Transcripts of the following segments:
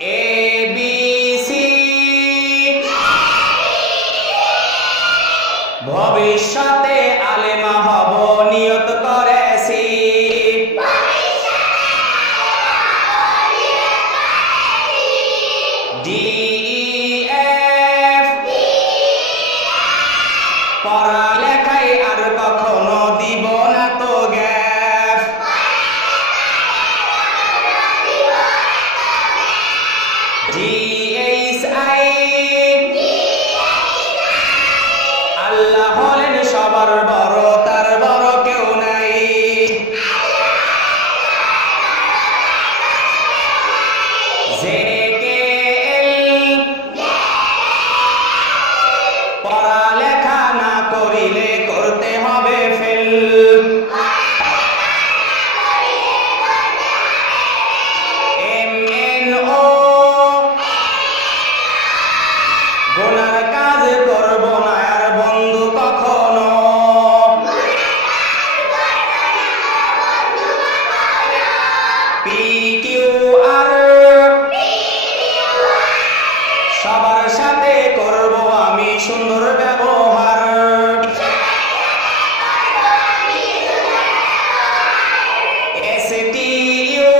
ABC ভবিষ্যতে আলেমা হব নিয়ত করেছি। DEF পড়ালেখায় আর কখনো দিব না তো গ্যাপ। DHI আল্লাহ হলেন সবার বড়, তার বড় কেউ নাই। JKL পড়ালেখা না করিলে করতে হবে ফেল। MNO গুনার কাজ করব না আর বন্ধু কখনো। PQR সবার সাথে করব আমি সুন্দর ব্যবহার। STU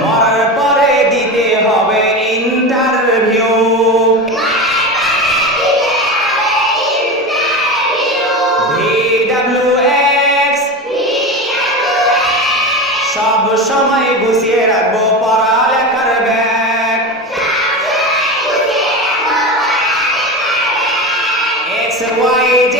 মরার পরে দিতে হবে ইন্টারভিউ। VWX সব সময় গুছিয়ে রাখবো পড়ালেখার ব্যাগ। XYZ